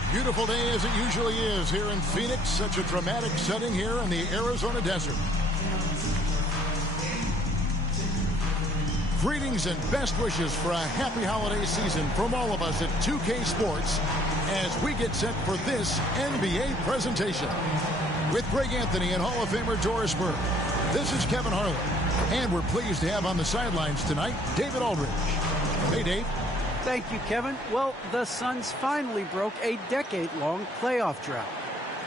A beautiful day as it usually is here in Phoenix. Such a dramatic setting here in the Arizona desert. Greetings and best wishes for a happy holiday season from all of us at 2K Sports as we get set for this NBA presentation. With Greg Anthony and Hall of Famer Doris Burke, this is Kevin Harlan. And we're pleased to have on the sidelines tonight, David Aldridge. Hey, Dave. Thank you, Kevin. Well, the Suns finally broke a decade-long playoff drought.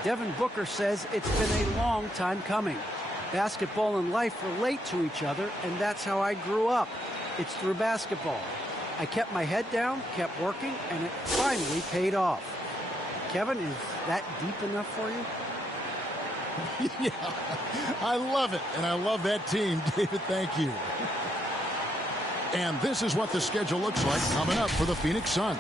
Devin Booker says it's been a long time coming. Basketball and life relate to each other, and that's how I grew up. It's through basketball. I kept my head down, kept working, and it finally paid off. Kevin, is that deep enough for you? Yeah, I love it, and I love that team, David. Thank you. And this is what the schedule looks like coming up for the Phoenix Suns.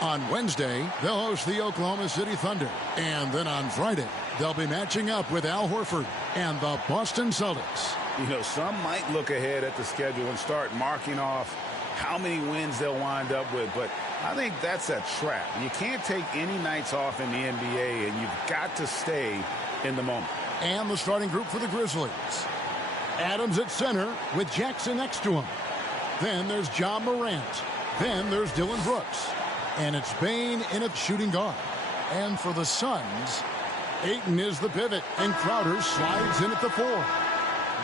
On Wednesday, they'll host the Oklahoma City Thunder. And then on Friday, they'll be matching up with Al Horford and the Boston Celtics. You know, some might look ahead at the schedule and start marking off how many wins they'll wind up with. But I think that's a trap. You can't take any nights off in the NBA, and you've got to stay in the moment. And the starting group for the Grizzlies. Adams at center with Jackson next to him. Then there's John Morant. Then there's Dylan Brooks. And it's Bane in at shooting guard. And for the Suns, Ayton is the pivot, and Crowder slides in at the 4.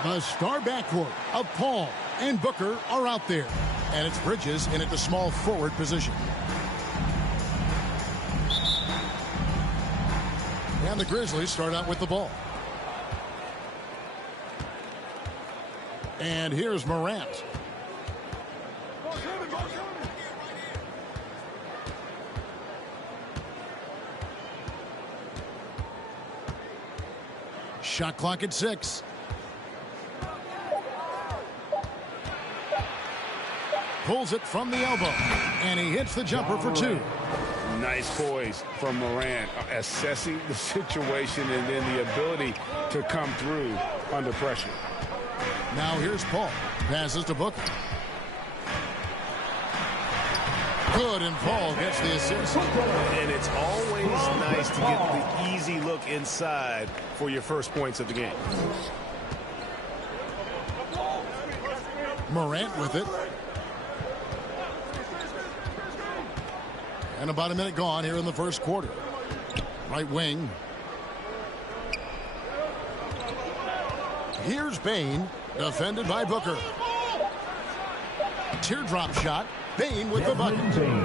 The star backcourt of Paul and Booker are out there. And it's Bridges in at the small forward position. And the Grizzlies start out with the ball. And here's Morant. Shot clock at 6. Pulls it from the elbow. And he hits the jumper for 2. Nice poise from Morant, assessing the situation and then the ability to come through under pressure. Now here's Paul. Passes to Booker. Good, and Paul gets the assist. And it's always nice to get the easy look inside for your first points of the game. Morant with it. And about a minute gone here in the first quarter. Right wing. Here's Bane, defended by Booker. Teardrop shot. Bane with the bucket.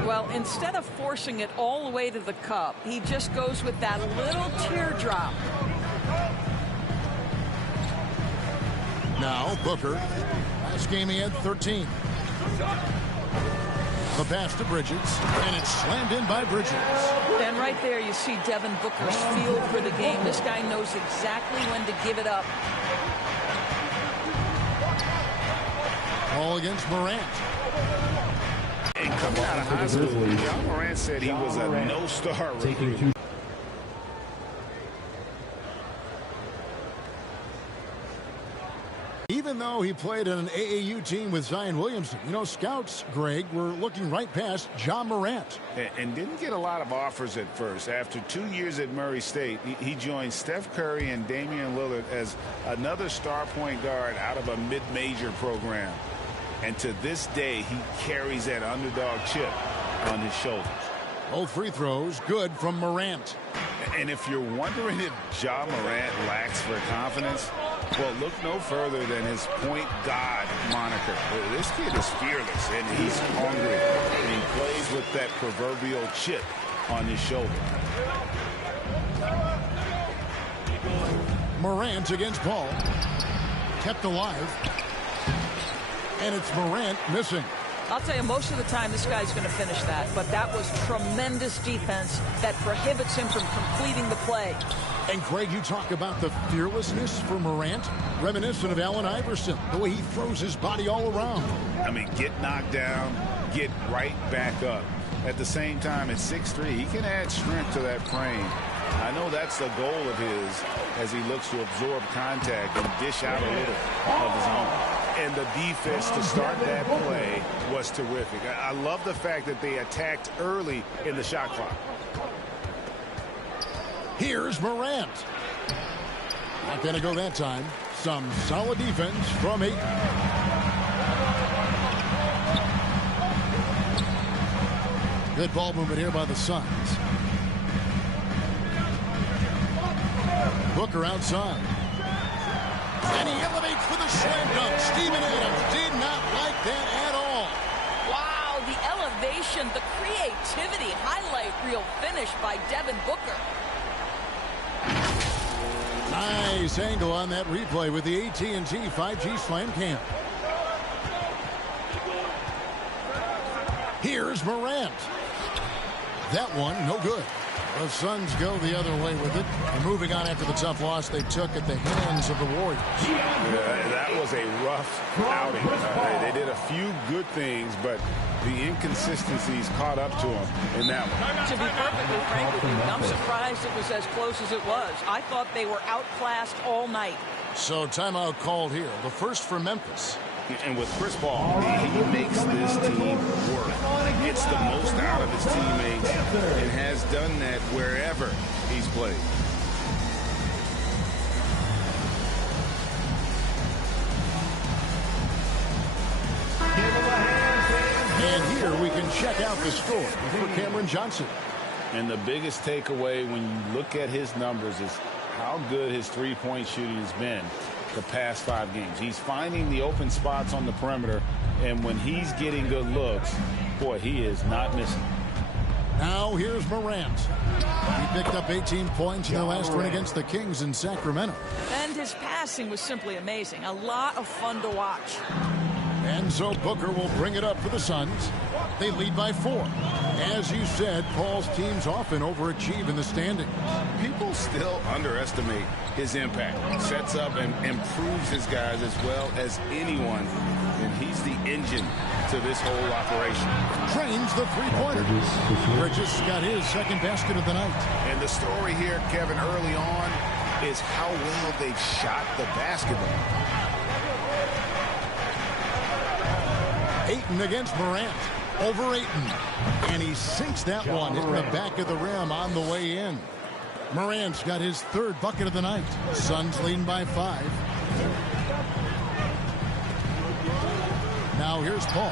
Well, instead of forcing it all the way to the cup, he just goes with that little teardrop. Now Booker. Last game he had 13. The pass to Bridges, and it's slammed in by Bridges. And right there you see Devin Booker's feel for the game. This guy knows exactly when to give it up. All against Morant. And coming out of high school, John Morant said he was a no-star recruit. Even though he played on an AAU team with Zion Williamson, you know, scouts, Greg, were looking right past John Morant. And didn't get a lot of offers at first. After 2 years at Murray State, he joined Steph Curry and Damian Lillard as another star point guard out of a mid-major program. And to this day, he carries that underdog chip on his shoulders. Both free throws good from Morant. And if you're wondering if Ja Morant lacks for confidence, well, look no further than his point god moniker. This kid is fearless, and he's hungry. And he plays with that proverbial chip on his shoulder. Morant against Paul. Kept alive. And it's Morant missing. I'll tell you, most of the time this guy's going to finish that. But that was tremendous defense that prohibits him from completing the play. And, Greg, you talk about the fearlessness for Morant, reminiscent of Allen Iverson, the way he throws his body all around. I mean, get knocked down, get right back up. At the same time, at 6'3", he can add strength to that frame. I know that's the goal of his as he looks to absorb contact and dish out a little of his own. And the defense to start that play was terrific. I love the fact that they attacked early in the shot clock. Here's Morant. Not going to go that time. Some solid defense from Ayton. Good ball movement here by the Suns. Booker outside. And he elevates for the slam dunk. Steven Adams did not like that at all. Wow, the elevation, the creativity, highlight reel finish by Devin Booker. Nice angle on that replay with the AT&T 5G Slam Cam. Here's Morant. That one, no good. The Suns go the other way with it. And moving on after the tough loss they took at the hands of the Warriors. That was a rough outing. They did a few good things, but the inconsistencies caught up to them in that one. To be perfectly frank with you, I'm surprised it was as close as it was. I thought they were outclassed all night. So timeout called here. The first for Memphis. And with Chris Paul, he makes this team work. Gets the most out of his teammates and has done that wherever he's played. And here we can check out the score for Cameron Johnson. And the biggest takeaway when you look at his numbers is how good his three-point shooting has been the past 5 games. He's finding the open spots on the perimeter, and when he's getting good looks, boy, he is not missing. Now here's Morant. He picked up 18 points in their last win against the Kings in Sacramento. And his passing was simply amazing. A lot of fun to watch. And so Booker will bring it up for the Suns. They lead by 4. As you said, Paul's teams often overachieve in the standings. People still underestimate his impact. Sets up and improves his guys as well as anyone. And he's the engine to this whole operation. Trains the three-pointer. Bridges got his second basket of the night. And the story here, Kevin, early on is how well they've shot the basketball. Ayton against Morant. Over Ayton. And he sinks that one, hitting the back of the rim on the way in. Morant's got his third bucket of the night. Suns leading by 5. Now here's Paul.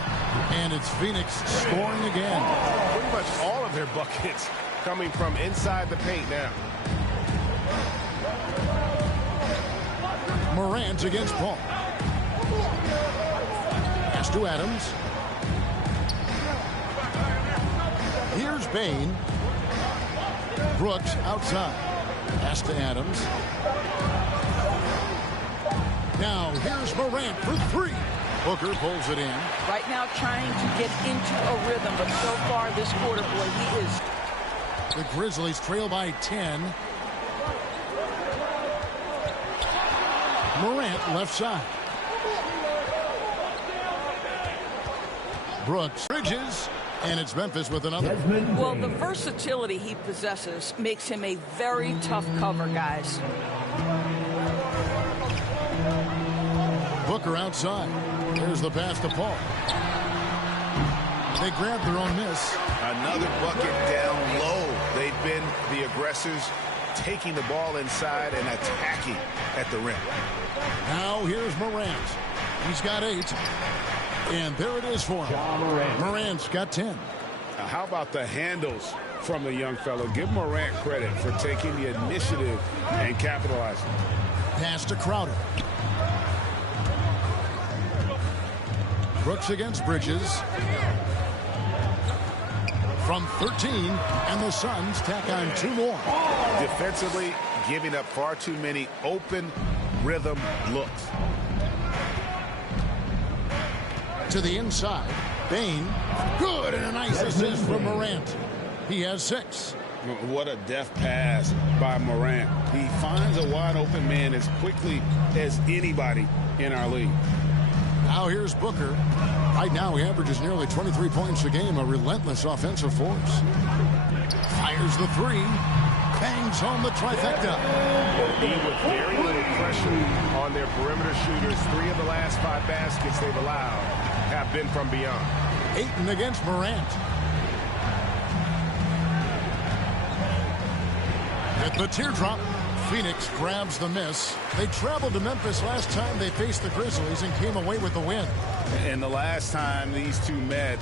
And it's Phoenix scoring again. Pretty much all of their buckets coming from inside the paint now. Morant against Paul. Pass to Adams. Here's Bain. Brooks outside. Pass to Adams. Now here's Morant for 3. Booker pulls it in. Right now trying to get into a rhythm, but so far this quarter, boy, he is. The Grizzlies trail by 10. Morant left side. Brooks. Bridges. And it's Memphis with another. Well, the versatility he possesses makes him a very tough cover, guys. Booker outside. There's the pass to Paul. They grab their own miss. Another bucket down low. They've been the aggressors, taking the ball inside and attacking at the rim. Now here's Morant. He's got 8. And there it is for him. Morant's got 10. Now, how about the handles from the young fellow? Give Morant credit for taking the initiative and capitalizing. Pass to Crowder. Brooks against Bridges. From 13, and the Suns tack on 2 more. Defensively, giving up far too many open rhythm looks. To the inside. Bain. Good, and a nice assist from Morant. He has 6. What a deft pass by Morant. He finds a wide open man as quickly as anybody in our league. Now here's Booker. Right now he averages nearly 23 points a game, a relentless offensive force. Fires the 3. Bangs home the trifecta. With very little pressure on their perimeter shooters, 3 of the last 5 baskets they've allowed have been from beyond. Ayton against Morant. With the teardrop, Phoenix grabs the miss. They traveled to Memphis last time they faced the Grizzlies and came away with the win. And the last time these two met,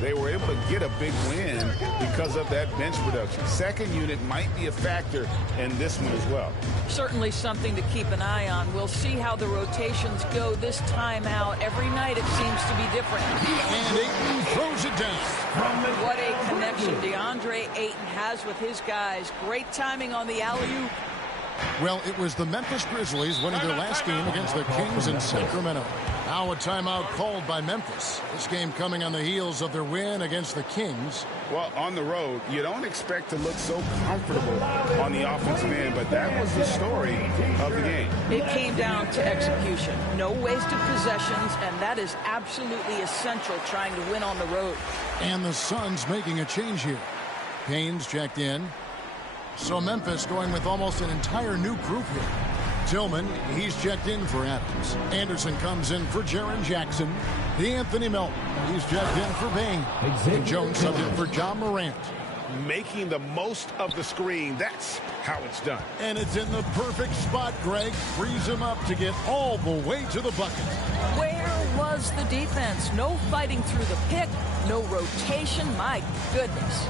they were able to get a big win because of that bench production. Second unit might be a factor in this one as well. Certainly something to keep an eye on. We'll see how the rotations go this time out. Every night it seems to be different. And Ayton throws it down. What a connection DeAndre Ayton has with his guys. Great timing on the alley-oop. Well, it was the Memphis Grizzlies winning their last game against the Kings in Sacramento. Now a timeout called by Memphis. This game coming on the heels of their win against the Kings. Well, on the road, you don't expect to look so comfortable on the offensive end, but that was the story of the game. It came down to execution. No wasted possessions, and that is absolutely essential trying to win on the road. And the Suns making a change here. Payne's checked in. So Memphis going with almost an entire new group here. Tillman, he's checked in for Adams. Anderson comes in for Jaren Jackson. Anthony Melton, he's checked in for Payne. And Jones subbed in for John Morant. Making the most of the screen, that's how it's done. And it's in the perfect spot, Greg. Frees him up to get all the way to the bucket. Where was the defense? No fighting through the pick, no rotation. My goodness.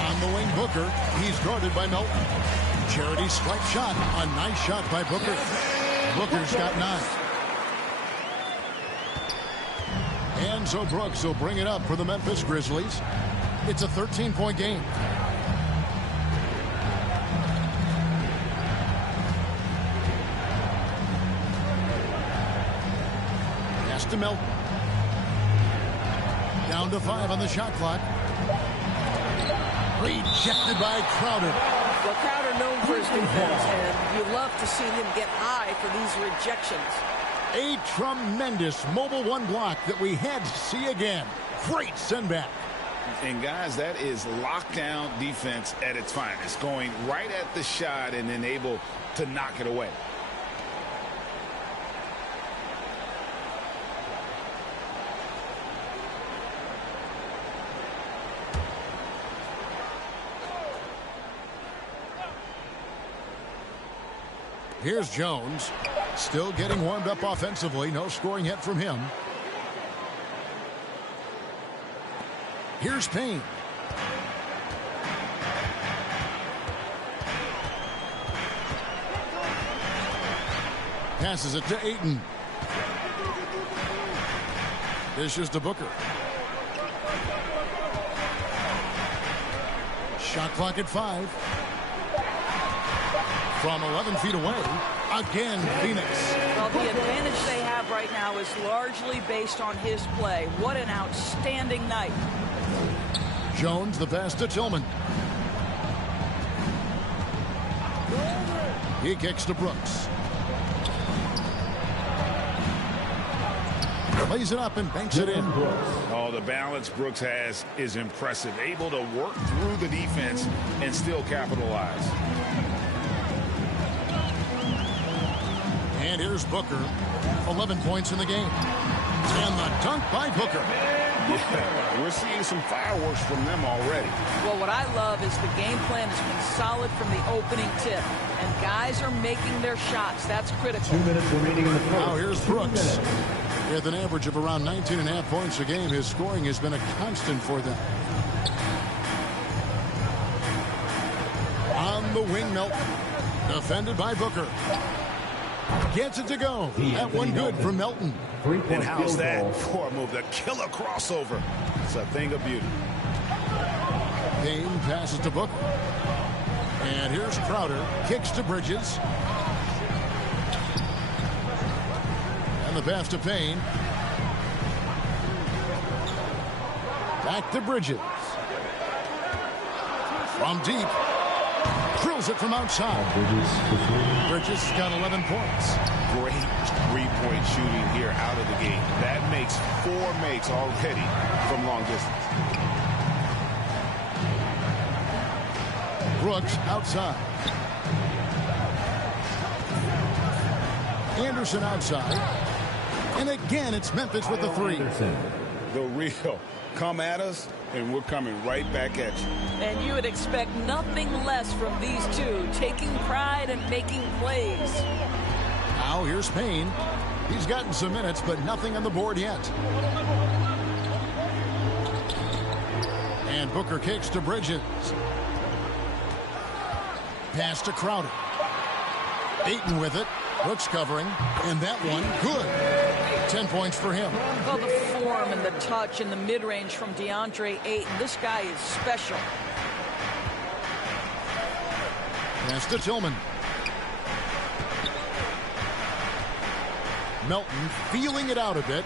On the wing, Booker. He's guarded by Melton. Charity stripe shot. A nice shot by Booker. Booker's got 9. And so Brooks will bring it up for the Memphis Grizzlies. It's a 13-point game. Pass to Melton. Down to 5 on the shot clock. Rejected by Crowder. Well, Crowder known for his defense, and you love to see him get high for these rejections. A tremendous mobile one block that we had to see again. Great send back. And guys, that is lockdown defense at its finest. Going right at the shot and then able to knock it away. Here's Jones. Still getting warmed up offensively. No scoring yet from him. Here's Payne. Passes it to Ayton. Dishes to Booker. Shot clock at 5. From 11 feet away, again, Phoenix. Well, the advantage they have right now is largely based on his play. What an outstanding night. Jones, the pass to Tillman. He kicks to Brooks. Lays it up and banks it in. Oh, the balance Brooks has is impressive. Able to work through the defense and still capitalize. And here's Booker. 11 points in the game. And the dunk by Booker. Yeah, we're seeing some fireworks from them already. Well, what I love is the game plan has been solid from the opening tip. And guys are making their shots. That's critical. 2 minutes remaining in the fourth. Now here's Brooks. With an average of around 19.5 points a game, his scoring has been a constant for them. On the wing, Melton. Defended by Booker. Gets it to go. That one good from Melton. And how's that for a move? The killer crossover. It's a thing of beauty. Payne passes to Booker. And here's Crowder. Kicks to Bridges. And the pass to Payne. Back to Bridges. From deep. Drills it from outside. Bridges got 11 points. Great three-point shooting here out of the gate. That makes 4 makes already from long distance. Brooks outside. Anderson outside. And again, it's Memphis with the 3. The real Come at us, and we're coming right back at you. And you would expect nothing less from these two, taking pride and making plays. Now here's Payne. He's gotten some minutes, but nothing on the board yet. And Booker kicks to Bridges. Pass to Crowder. Ayton with it. Brooks covering. And that one, good. 10 points for him. Well, the form and the touch and the mid-range from DeAndre Ayton. This guy is special. Pass to Tillman. Melton feeling it out a bit.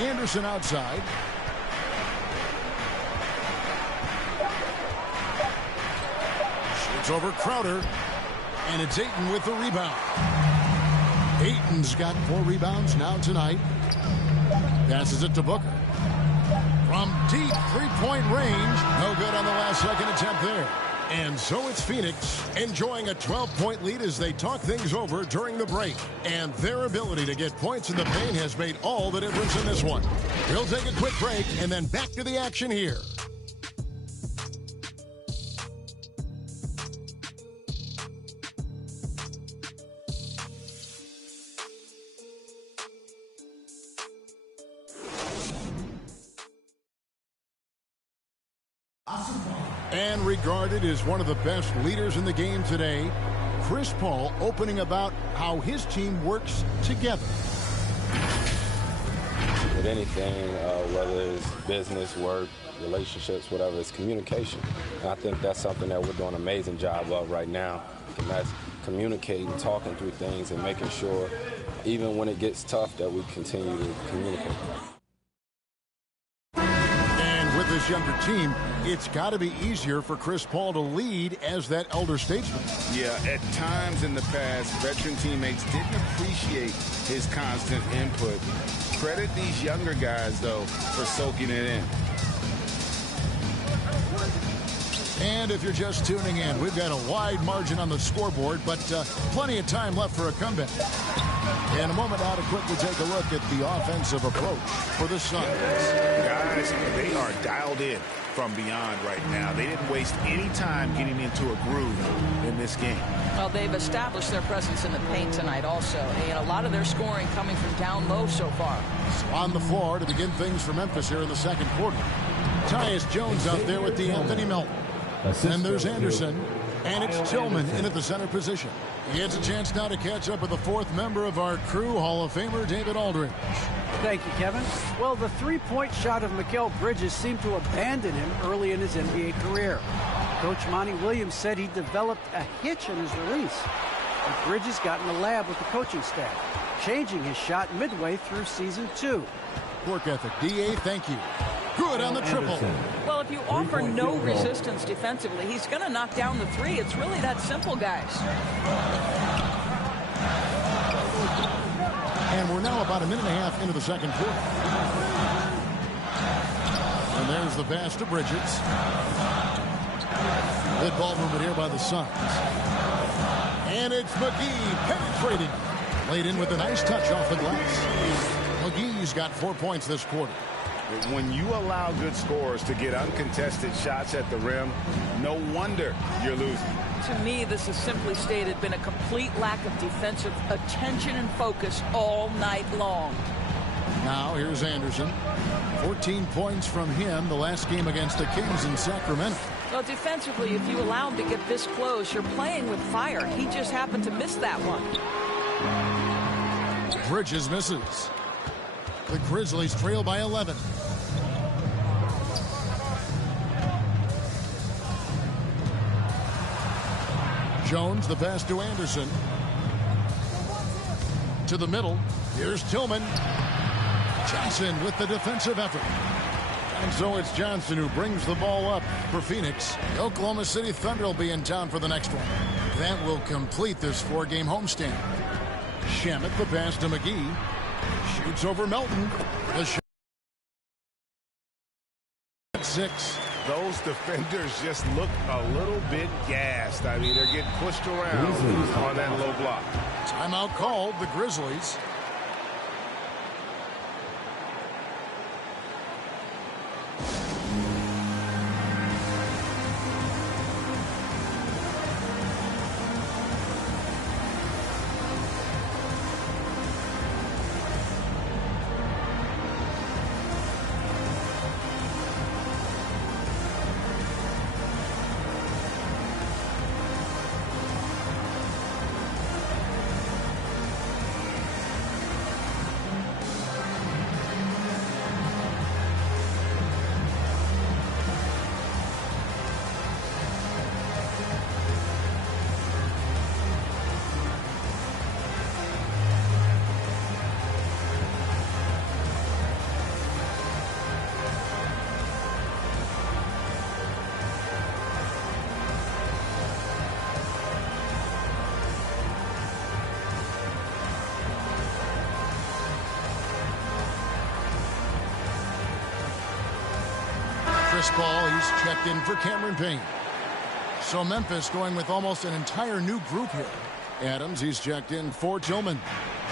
Anderson outside. Shoots over Crowder. And it's Ayton with the rebound. Ayton's got 4 rebounds now tonight. Passes it to Booker. From deep three-point range. No good on the last second attempt there. And so it's Phoenix enjoying a 12-point lead as they talk things over during the break. And their ability to get points in the paint has made all the difference in this one. We'll take a quick break and then back to the action here. And regarded as one of the best leaders in the game today, Chris Paul opening about how his team works together. With anything, whether it's business, work, relationships, whatever, it's communication. And I think that's something that we're doing an amazing job of right now. And that's communicating, talking through things, and making sure, even when it gets tough, that we continue to communicate. With this younger team, it's got to be easier for Chris Paul to lead as that elder statesman. Yeah, at times in the past, veteran teammates didn't appreciate his constant input. Credit these younger guys, though, for soaking it in. And if you're just tuning in, we've got a wide margin on the scoreboard, but plenty of time left for a comeback. In a moment now to quickly take a look at the offensive approach for the Suns. Guys, they are dialed in from beyond right now. They didn't waste any time getting into a groove in this game. Well, they've established their presence in the paint tonight also. And a lot of their scoring coming from down low so far. So on the floor to begin things for Memphis here in the second quarter. Tyus Jones out there with Anthony Melton. And there's Anderson. And it's Tillman in at the center position. He gets a chance now to catch up with the 4th member of our crew, Hall of Famer David Aldridge. Thank you, Kevin. Well, the three-point shot of Mikal Bridges seemed to abandon him early in his NBA career. Coach Monty Williams said he developed a hitch in his release. And Bridges got in the lab with the coaching staff, changing his shot midway through season 2. Work ethic. D.A., thank you. Good on the triple. Well, if you offer no resistance defensively, he's going to knock down the three. It's really that simple, guys. And we're now about a minute and a half into the second quarter. And there's the pass to Bridges. Good ball movement here by the Suns. And it's McGee penetrating. Laid in with a nice touch off the glass. McGee's got 4 points this quarter. When you allow good scorers to get uncontested shots at the rim, no wonder you're losing. To me, this has simply stated been a complete lack of defensive attention and focus all night long. Now here's Anderson. 14 points from him the last game against the Kings in Sacramento. Well, defensively, if you allow him to get this close, you're playing with fire. He just happened to miss that one. Bridges misses. The Grizzlies trail by 11. Jones, the pass to Anderson. To the middle. Here's Tillman. Johnson with the defensive effort. And so it's Johnson who brings the ball up for Phoenix. The Oklahoma City Thunder will be in town for the next one. That will complete this 4-game homestand. Shamet, the pass to McGee. Shoots over Melton. The shot. 6. Those defenders just look a little bit gassed. I mean, they're getting pushed around on that low block. Timeout called, the Grizzlies. Chris Paul, he's checked in for Cameron Payne. So Memphis going with almost an entire new group here. Adams, he's checked in for Tillman.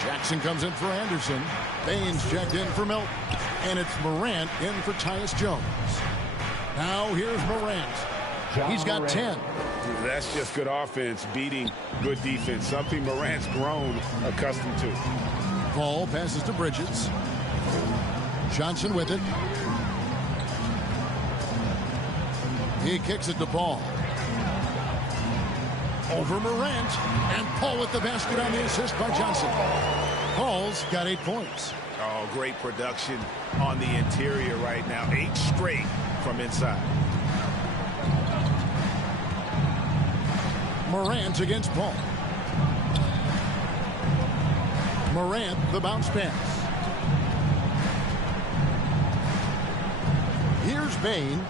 Jackson comes in for Anderson. Baines checked in for Milton. And it's Morant in for Tyus Jones. Now here's Morant. He's got 10. That's just good offense beating good defense, something Morant's grown accustomed to. Paul passes to Bridges. Johnson with it. He kicks it to Paul. Over Morant. And Paul with the basket on the assist by Johnson. Paul's got 8 points. Oh, great production on the interior right now. 8 straight from inside. Morant against Paul. Morant, the bounce pass. Here's Bain.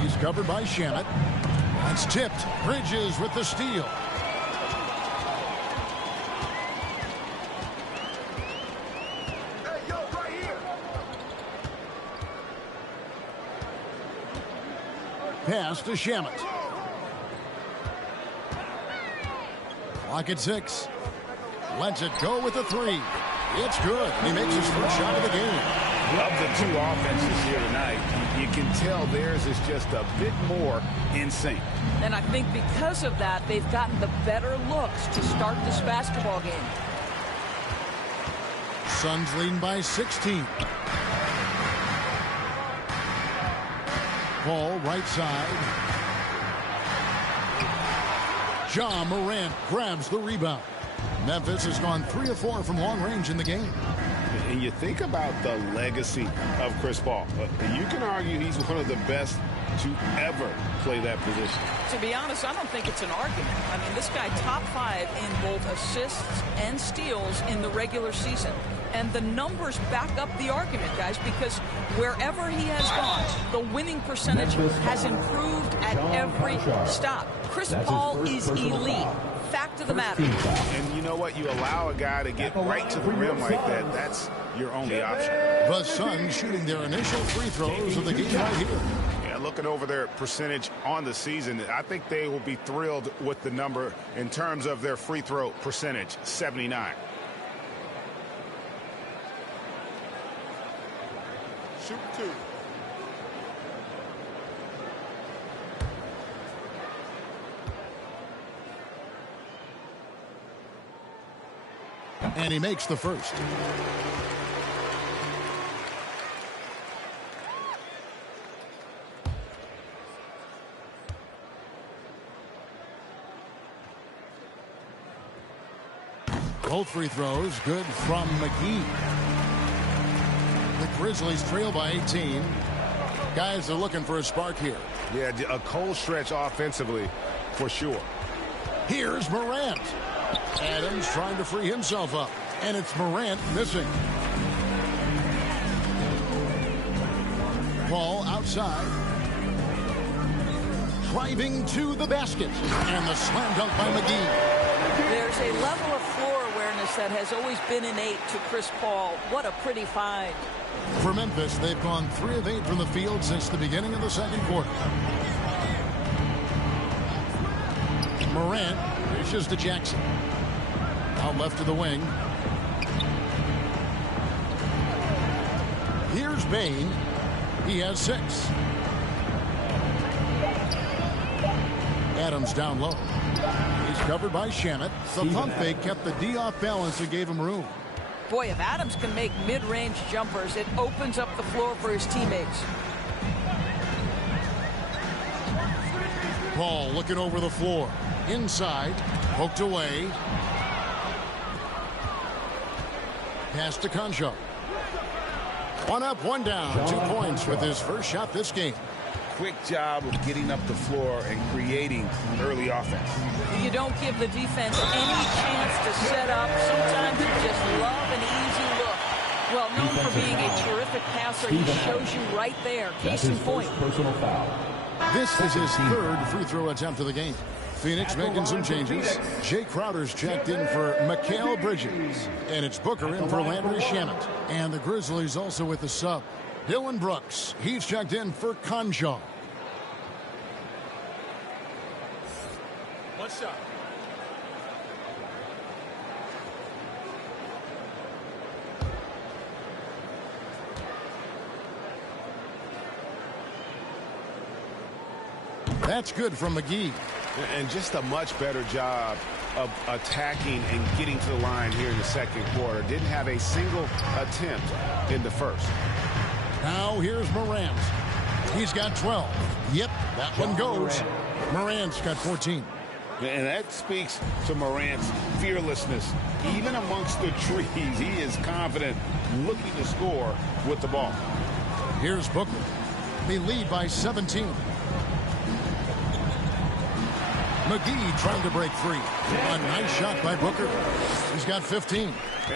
He's covered by Shamet. That's tipped. Bridges with the steal. Pass to Shamet. Clock at 6. Lets it go with a 3. It's good. He makes his first shot of the game. Of the two offenses here tonight, you can tell theirs is just a bit more in sync. And I think because of that, they've gotten the better looks to start this basketball game. Suns leading by 16. Paul right side. Ja Morant grabs the rebound. Memphis has gone 3 of 4 from long range in the game. And you think about the legacy of Chris Paul. You can argue he's one of the best to ever play that position. To be honest, I don't think it's an argument. I mean, this guy top 5 in both assists and steals in the regular season. And the numbers back up the argument, guys, because wherever he has gone, the winning percentage has improved at every stop. Chris Paul is elite. Fact of the matter. And you know what? You allow a guy to get right to the rim like that. That's your only option. The Suns shooting their initial free throws of the game right here. Yeah, looking over their percentage on the season, I think they will be thrilled with the number in terms of their free throw percentage, 79. Shoot 2. And he makes the first. Both free throws good from McGee. The Grizzlies trail by 18. Guys are looking for a spark here. Yeah, a cold stretch offensively for sure. Here's Morant. Adams trying to free himself up. And it's Morant missing. Paul outside. Driving to the basket. And the slam dunk by McGee. There's a level of floor awareness that has always been innate to Chris Paul. What a pretty find. For Memphis, they've gone 3 of 8 from the field since the beginning of the second quarter. Morant reaches to Jackson. Out left to the wing. Here's Bain. He has 6. Adams down low. He's covered by Shamet. The pump fake kept the D off balance and gave him room. Boy, if Adams can make mid-range jumpers, it opens up the floor for his teammates. Paul looking over the floor. Inside. Poked away. Pass to Conjo. 1 up, 1 down. 2 points with his first shot this game. Quick job of getting up the floor and creating early offense. You don't give the defense any chance to set up. Sometimes you just love an easy look. Well, known for being a terrific passer, he shows you right there. Case in point. This is his 3rd free throw attempt of the game. Phoenix making some changes. Jay Crowder's checked in for Mikal Bridges. And it's Booker in for Landry Shamet. And the Grizzlies also with the sub. Dylan Brooks, he's checked in for Conjo. One shot. That's good from McGee. And just a much better job of attacking and getting to the line here in the second quarter. Didn't have a single attempt in the first. Now here's Morant. He's got 12. Yep, that one goes. Morant's got 14. And that speaks to Morant's fearlessness. Even amongst the trees, he is confident, looking to score with the ball. Here's Booker. They lead by 17. McGee trying to break free. A nice shot by Booker. He's got 15.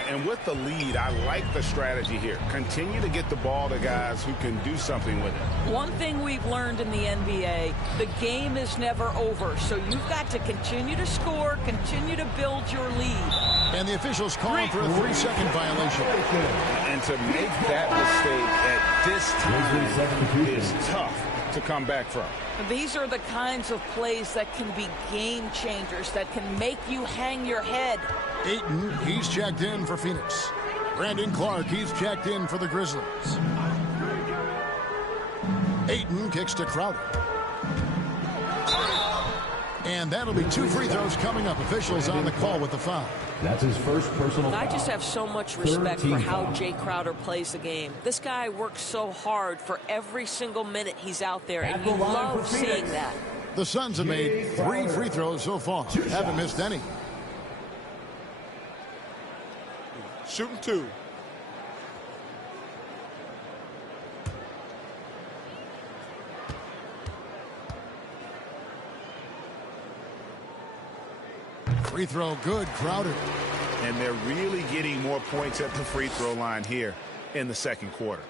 And with the lead, I like the strategy here. Continue to get the ball to guys who can do something with it. One thing we've learned in the NBA, the game is never over. So you've got to continue to score, continue to build your lead. And the officials calling for a 3-second violation. And to make that mistake at this time is tough to come back from. These are the kinds of plays that can be game changers, that can make you hang your head. Ayton, he's checked in for Phoenix. Brandon Clark, he's checked in for the Grizzlies. Ayton kicks to Crowder. And that'll be 2 free throws coming up. Officials on the call with the foul. That's his first personal foul. I just have so much respect for how Jay Crowder plays the game. This guy works so hard for every single minute he's out there, and you love seeing that. The Suns have made 3 free throws so far. Haven't missed any. Shooting 2. Free throw good, Crowder. And they're really getting more points at the free throw line here in the second quarter.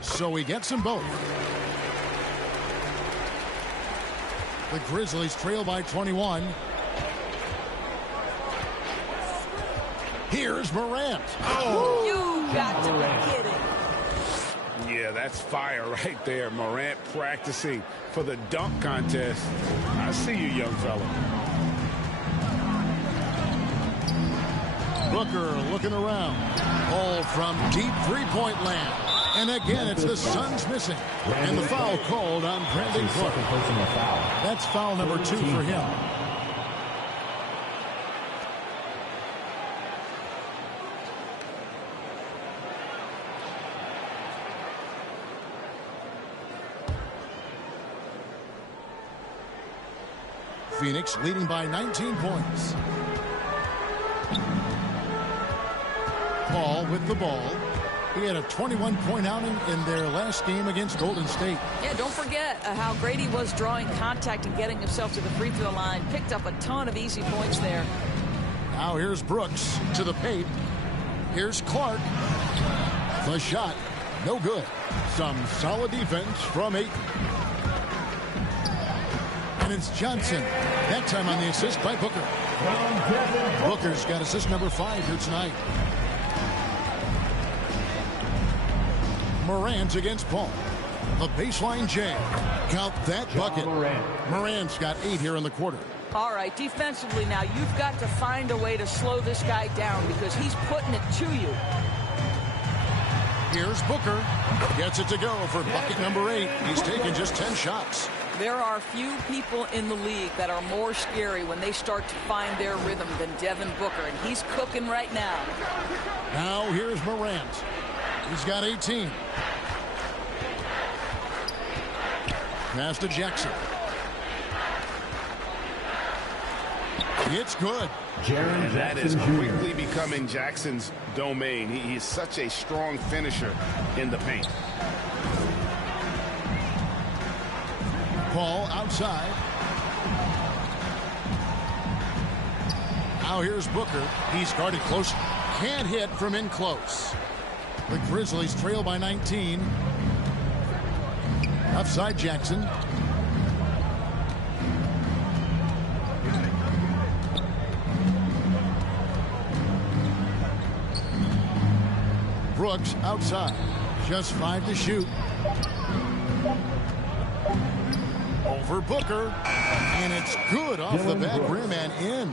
So he gets them both. The Grizzlies trail by 21. Here's Morant. Oh, you got to be kidding. Yeah, that's fire right there. Morant practicing for the dunk contest. I see you, young fella. Booker looking around. Ball from deep three-point land. And again, it's the Suns missing. And the foul called on Brandon Clark. That's foul number 2 for him. Phoenix leading by 19 points. Paul with the ball. He had a 21-point outing in their last game against Golden State. Yeah, don't forget how great he was drawing contact and getting himself to the free throw line. Picked up a ton of easy points there. Now here's Brooks to the paint. Here's Clark. The shot, no good. Some solid defense from Ayton. And it's Johnson. That time on the assist by Booker. Booker's got assist number 5 here tonight. Morant against Paul. The baseline jam. Count that bucket. Morant's got 8 here in the quarter. All right, defensively now, you've got to find a way to slow this guy down because he's putting it to you. Here's Booker. Gets it to go for bucket number 8. He's taken just 10 shots. There are few people in the league that are more scary when they start to find their rhythm than Devin Booker, and he's cooking right now. Now here's Morant. He's got 18. Pass to Jackson. It's good. And that is quickly becoming Jackson's domain. He's such a strong finisher in the paint. Paul outside. Now here's Booker. He's guarded close. Can't hit from in close. The Grizzlies trail by 19. Outside Jackson. Brooks outside. Just 5 to shoot. Over Booker. And it's good off the back rim and in.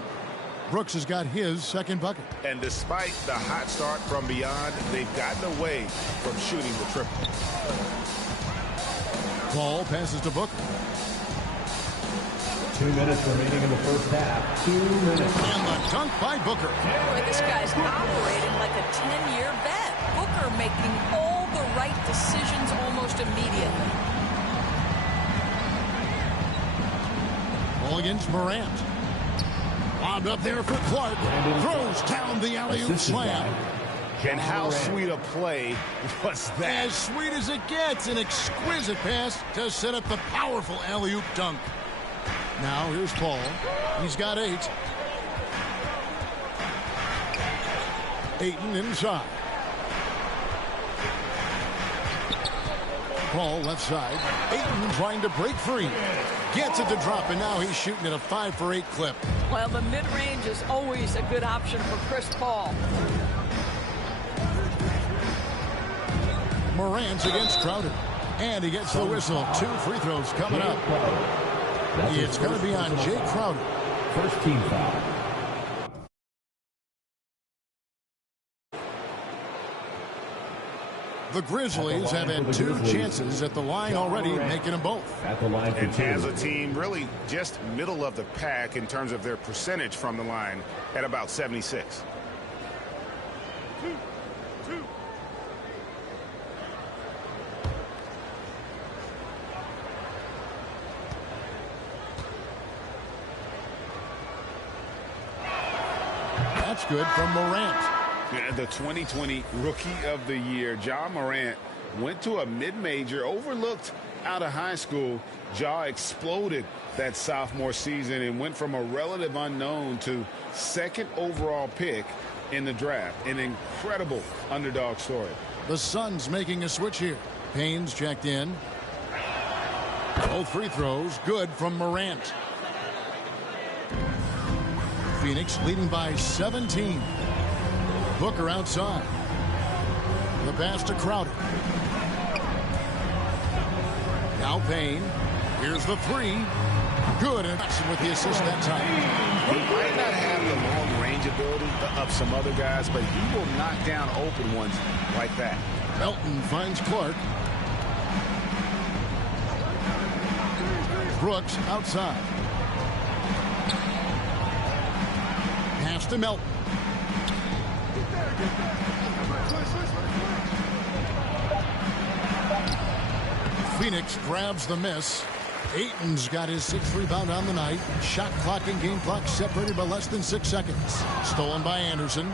Brooks has got his second bucket. And despite the hot start from beyond, they've gotten away from shooting the triple. Ball passes to Booker. 2 minutes remaining in the first half. 2 minutes. And the dunk by Booker. Boy, this guy's operating like a 10-year vet. Booker making all the right decisions almost immediately. Ball against Morant. Lobbed up there for Clark. Throws down the alley-oop slam. And how sweet a play was that? As sweet as it gets. An exquisite pass to set up the powerful alley-oop dunk. Now here's Paul. He's got 8. Ayton inside. Paul left side. Ayton trying to break free. Gets it to drop, and now he's shooting at a 5 for 8 clip. Well, the mid-range is always a good option for Chris Paul. Morant's against Crowder. And he gets the whistle. 2 free throws coming up. It's going to be on Jay Crowder. First team foul. The Grizzlies have had 2 chances at the line already, making them both. At the line for And 2. as a team, really just middle of the pack in terms of their percentage from the line at about 76. That's good from Morant. The 2020 Rookie of the Year, Ja Morant, went to a mid-major, overlooked out of high school. Ja exploded that sophomore season and went from a relative unknown to 2nd overall pick in the draft. An incredible underdog story. The Suns making a switch here. Payne's checked in. Both free throws good from Morant. Phoenix leading by 17. Booker outside. The pass to Crowder. Now Payne. Here's the 3. Good, and with the assist that time. He might not have the long-range ability of some other guys, but he will knock down open ones like that. Melton finds Clark. Brooks outside. Pass to Melton. Phoenix grabs the miss. Ayton's got his 6th rebound on the night. Shot clock and game clock separated by less than 6 seconds. Stolen by Anderson.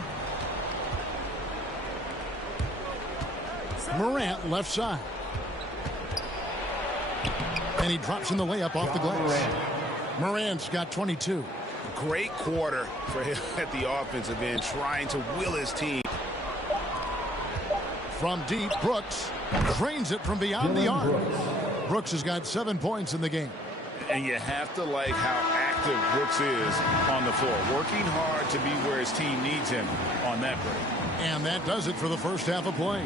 Morant left side. And he drops in the layup off the glass. Morant's got 22. Great quarter for him at the offensive end, trying to will his team. From deep, Brooks drains it from beyond the arc. Brooks has got 7 points in the game. And you have to like how active Brooks is on the floor, working hard to be where his team needs him on that break. And that does it for the first half of play.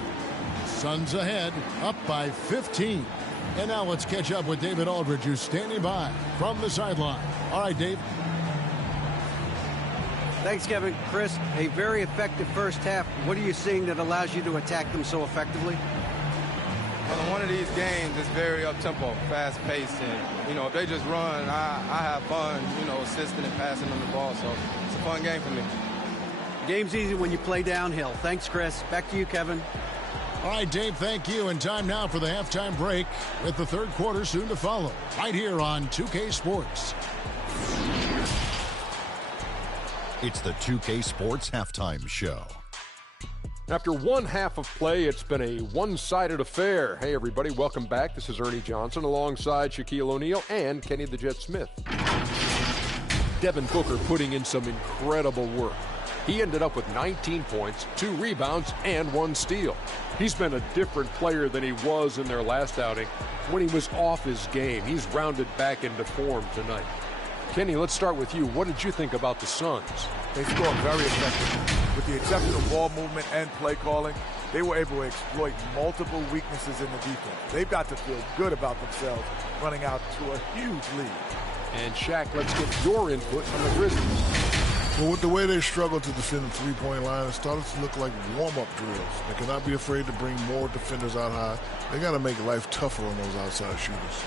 Suns ahead, up by 15. And now let's catch up with David Aldridge, who's standing by from the sideline. All right, Dave. Thanks, Kevin. Chris, a very effective first half. What are you seeing that allows you to attack them so effectively? Well, in one of these games, it's very up-tempo, fast-paced, and, you know, if they just run, I have fun, you know, assisting and passing them the ball, so it's a fun game for me. Game's easy when you play downhill. Thanks, Chris. Back to you, Kevin. All right, Dave, thank you. And time now for the halftime break with the third quarter soon to follow. Right here on 2K Sports. It's the 2K Sports Halftime Show. After one half of play, it's been a one-sided affair. Hey, everybody, welcome back. This is Ernie Johnson alongside Shaquille O'Neal and Kenny the Jet Smith. Devin Booker putting in some incredible work. He ended up with 19 points, 2 rebounds, and 1 steal. He's been a different player than he was in their last outing when he was off his game. He's rounded back into form tonight. Kenny, let's start with you. What did you think about the Suns? They scored very effectively. With the exceptional ball movement and play calling, they were able to exploit multiple weaknesses in the defense. They've got to feel good about themselves running out to a huge lead. And Shaq, let's get your input on the Grizzlies. Well, with the way they struggled to defend the three-point line, it started to look like warm-up drills. They cannot be afraid to bring more defenders out high. They got to make life tougher on those outside shooters.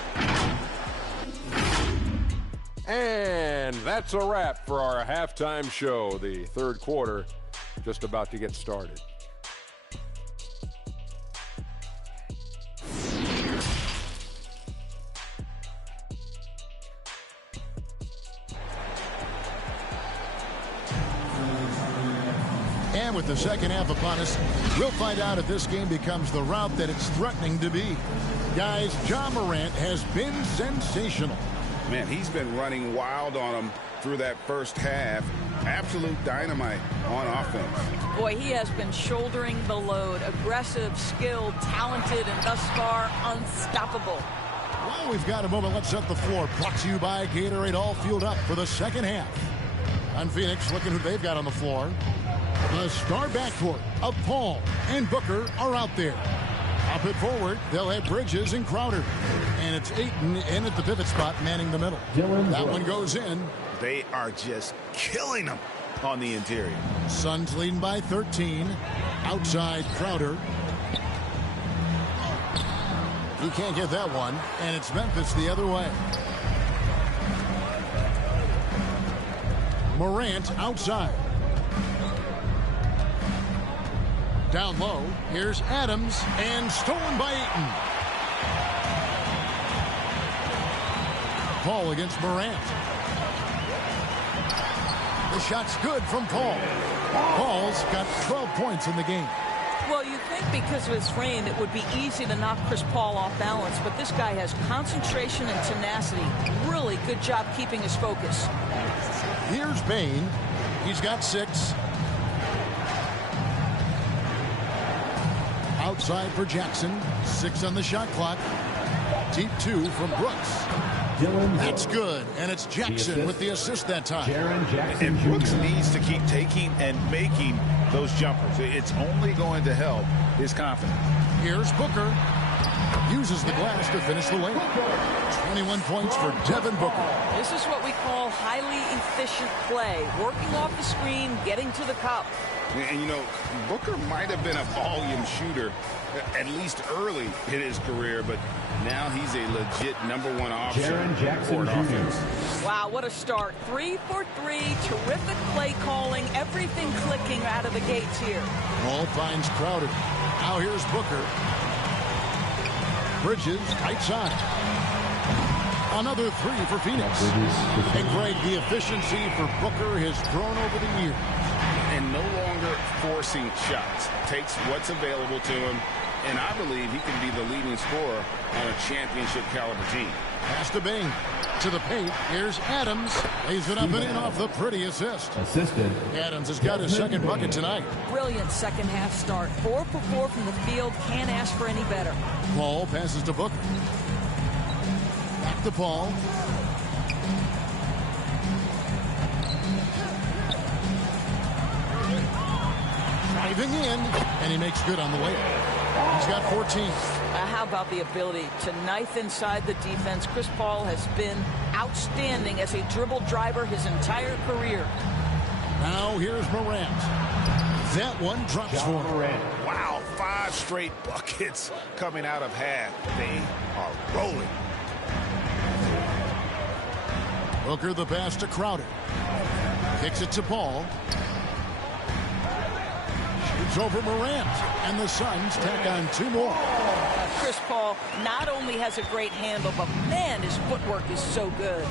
And that's a wrap for our halftime show. The third quarter just about to get started. And with the second half upon us, we'll find out if this game becomes the route that it's threatening to be. Guys, Ja Morant has been sensational. Man, he's been running wild on him through that first half. Absolute dynamite on offense. Boy, he has been shouldering the load. Aggressive, skilled, talented, and thus far unstoppable. Well, we've got a moment. Let's set the floor. Brought to you by Gatorade, all fueled up for the second half. On Phoenix, looking who they've got on the floor. The star backcourt of Paul and Booker are out there. Up it forward, they'll have Bridges and Crowder. And it's Ayton in at the pivot spot, manning the middle. That one goes in. They are just killing them on the interior. Suns leading by 13. Outside, Crowder. He can't get that one. And it's Memphis the other way. Morant outside. Down low, here's Adams, and stolen by Ayton. Paul against Morant. The shot's good from Paul. Paul's got 12 points in the game. Well, you think because of his frame it would be easy to knock Chris Paul off balance, but this guy has concentration and tenacity. Really good job keeping his focus. Here's Bane. He's got 6. Outside for Jackson. 6 on the shot clock. Deep 2 from Brooks. That's good. And it's Jackson with the assist that time. And Brooks needs to keep taking and making those jumpers. It's only going to help his confidence. Here's Booker. Uses the glass to finish the layup. 21 points for Devin Booker. This is what we call highly efficient play. Working off the screen, getting to the cup. And, you know, Booker might have been a volume shooter, at least early in his career, but now he's a legit #1 option for offense. Wow, what a start. 3 for 3, terrific play calling, everything clicking out of the gates here. Ball finds Crowder. Now here's Booker. Bridges, right side. Another 3 for Phoenix. And Greg, the efficiency for Booker has grown over the years. And no longer forcing shots. Takes what's available to him, and I believe he can be the leading scorer on a championship caliber team. Pass to Bane. To the paint. Here's Adams. Lays it up and in off the pretty assist. Adams has got his second bucket tonight. Brilliant second half start. 4 for 4 from the field. Can't ask for any better. Paul passes to Booker. Back to Paul. Driving in, and he makes good on the layup. He's got 14. How about the ability to knife inside the defense? Chris Paul has been outstanding as a dribble driver his entire career. Now here's Morant. That one drops for him. Wow, 5 straight buckets coming out of half. They are rolling. Booker the pass to Crowder. Kicks it to Paul. Shoots over Morant. And the Suns tack on 2 more. Chris Paul not only has a great handle, but man, his footwork is so good.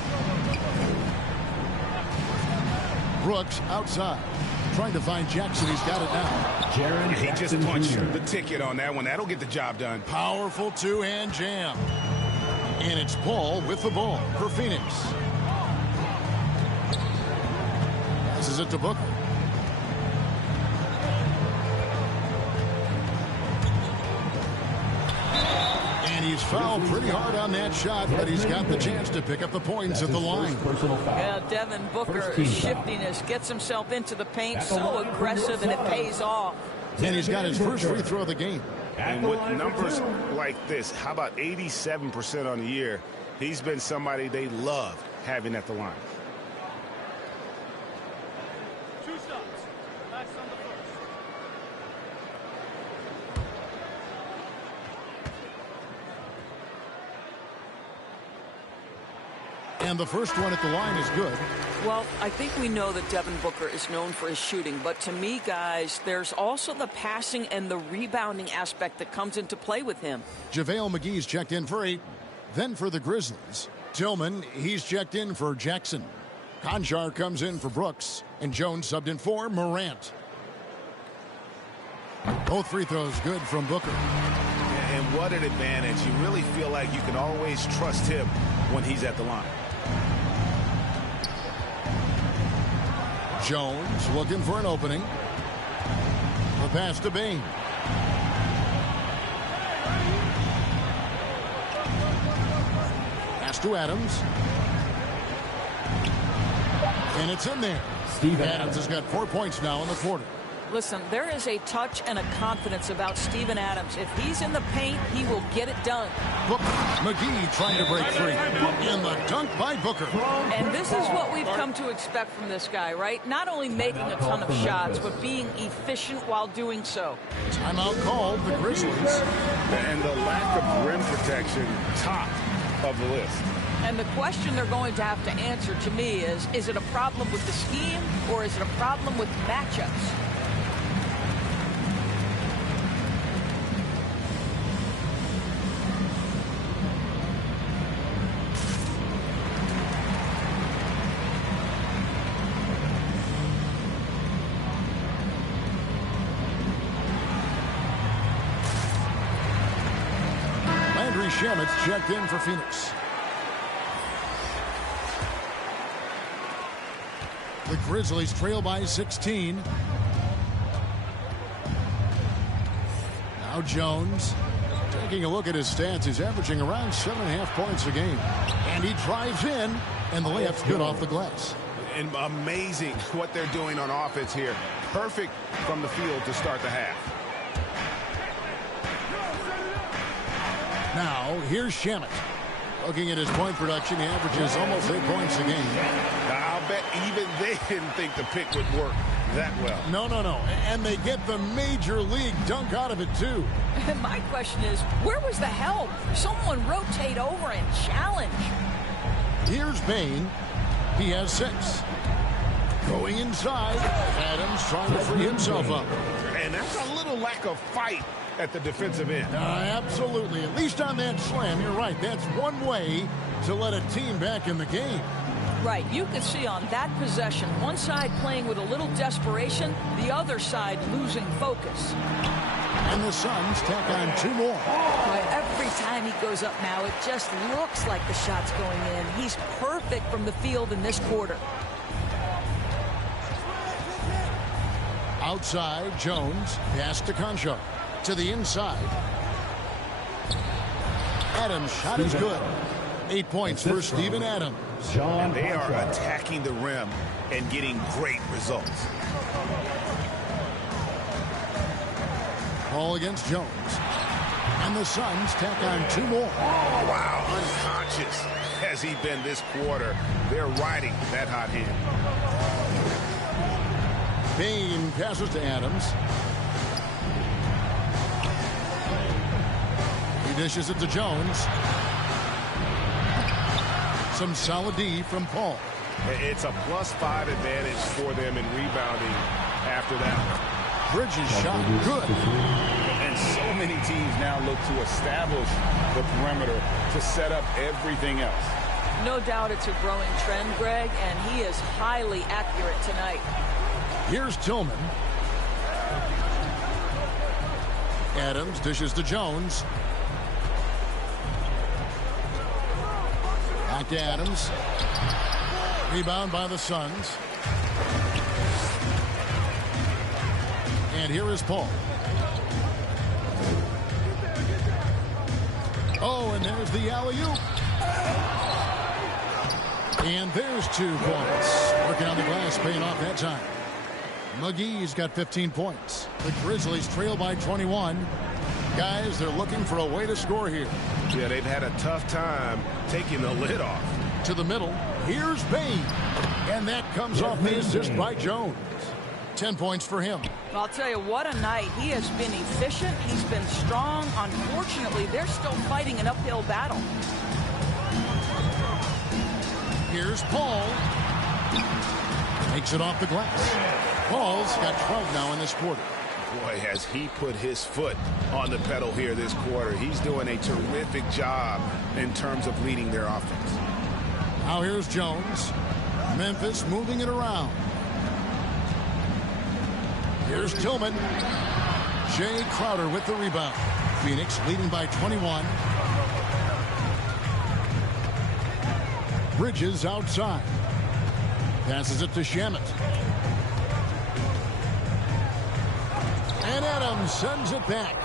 Brooks outside. Trying to find Jackson. He's got it now. He just punched the ticket on that one. That'll get the job done. Powerful 2-hand jam. And it's Paul with the ball for Phoenix. Passes it to Booker. And And he's fouled pretty hard on that shot, but he's got the chance to pick up the points at the line. Yeah, Devin Booker shiftiness gets himself into the paint, so aggressive, and it pays off. And he's got his first free throw of the game. And with numbers like this, how about 87% on the year? He's been somebody they love having at the line. And the first one at the line is good. Well, I think we know that Devin Booker is known for his shooting, but to me, guys, there's also the passing and the rebounding aspect that comes into play with him. JaVale McGee's checked in for 8. Then for the Grizzlies, Tillman, he's checked in for Jackson. Conjar comes in for Brooks, and Jones subbed in for Morant. Both free throws good from Booker. And what an advantage. You really feel like you can always trust him when he's at the line. Jones looking for an opening. The pass to Bain. Pass to Adams. And it's in there. Adams has got 4 points now in the quarter. Listen, there is a touch and a confidence about Steven Adams. If he's in the paint, he will get it done. Booker, McGee trying to break free. And the dunk by Booker. And this is what we've come to expect from this guy, right? Not only making a ton of shots, but being efficient while doing so. Timeout called the Grizzlies. And the lack of rim protection, top of the list. And the question they're going to have to answer to me is it a problem with the scheme or is it a problem with matchups? Shamit's checked in for Phoenix. The Grizzlies trail by 16. Now Jones taking a look at his stats. He's averaging around 7.5 points a game. And he drives in, and the layup's good off the glass. And amazing what they're doing on offense here. Perfect from the field to start the half. Now, here's Shamet. Looking at his point production, he averages almost 8 points a game. I'll bet even they didn't think the pick would work that well. No. And they get the major league dunk out of it, too. And my question is, where was the help? Someone rotate over and challenge. Here's Bain. He has 6. Going inside. Adams trying to free himself up. And that's a little lack of fight at the defensive end. Absolutely. At least on that slam, you're right. That's one way to let a team back in the game. Right. You could see on that possession, one side playing with a little desperation, the other side losing focus. And the Suns tack on 2 more. Every time he goes up now, it just looks like the shot's going in. He's perfect from the field in this quarter. Outside, Jones. Pass to Conchar. To the inside. Adams' shot is good. 8 points for Steven Adams. And they are attacking the rim and getting great results. Ball against Jones. And the Suns tack on 2 more. Oh, wow. Unconscious has he been this quarter. They're riding that hot hand. Bain passes to Adams. He dishes it to Jones. Some solid D from Paul. It's a +5 advantage for them in rebounding after that. Bridges shot good. And so many teams now look to establish the perimeter to set up everything else. No doubt it's a growing trend, Greg, and he is highly accurate tonight. Here's Tillman. Adams dishes to Jones. Back to Adams. Rebound by the Suns. And here is Paul. Oh, and there's the alley-oop. And there's 2 points. Working on the glass, paying off that time. McGee's got 15 points. The Grizzlies trail by 21. Guys, they're looking for a way to score here. Yeah, they've had a tough time taking the lid off. To the middle, here's Payne. And that comes off the assist by Jones. 10 points for him. I'll tell you, what a night. He has been efficient. He's been strong. Unfortunately, they're still fighting an uphill battle. Here's Paul. Takes it off the glass. Paul's got 12 now in this quarter. Boy, has he put his foot on the pedal here this quarter. He's doing a terrific job in terms of leading their offense. Now here's Jones. Memphis moving it around. Here's Tillman. Jay Crowder with the rebound. Phoenix leading by 21. Bridges outside. Passes it to Shamet. And Adams sends it back.